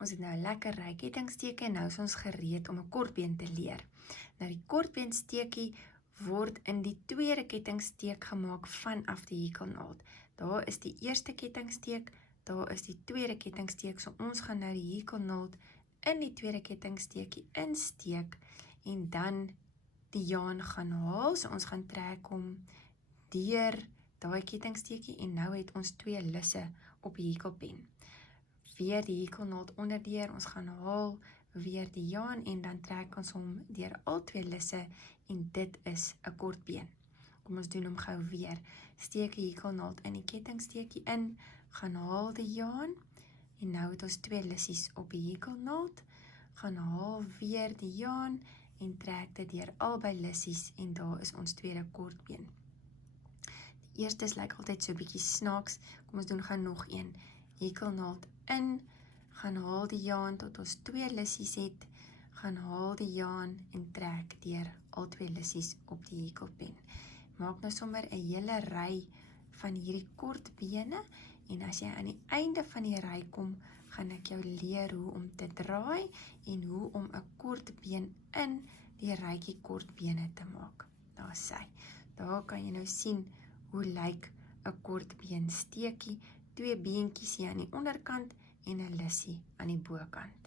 Ons het nou 'n lekker ry kettingsteekie en nou is ons gereed om 'n kortbeen te leer. Nou die kortbeensteekie word in die tweede kettingsteek gemaak vanaf die hekelnaald. Daar is die eerste kettingsteek, daar is die tweede kettingsteek, so ons gaan nou die hekelnaald in die tweede kettingsteekie insteek en dan die jaan gaan haal, so ons gaan trek hom deur daai kettingsteekie en nou het ons twee lisse op die hekelpen. Weer die hekelnaald onderdeur, ons gaan haal weer die jaan en dan trek ons hom deur al twee lisse en dit is 'n kortbeen. Kom ons doen hom gou weer. Steek die hekelnaald in die kettingsteekie in, gaan haal die jaan en nou het ons twee lissies op die hekelnaald, gaan haal weer die jaan en trek dit deur albei lissies en daar is ons tweede kortbeen. Die eerste lyk altyd so 'n bietjie snaaks, kom ons doen gou nog een. Hekelnaald in, gaan haal die jaan tot ons twee lissies het, gaan haal die jaan en trek deur al twee lissies op die hekelpen. Maak nou sommer 'n hele ry van hierdie kort bene en as jy aan die einde van die ry kom, gaan ek jou leer hoe om te draai en hoe om 'n kort been in die rytjie kort bene te maak. Daar sy. Daar kan jy nou sien hoe lyk 'n kort been steekie, twee beentjies hier aan die onderkant en 'n lissie aan die bokant.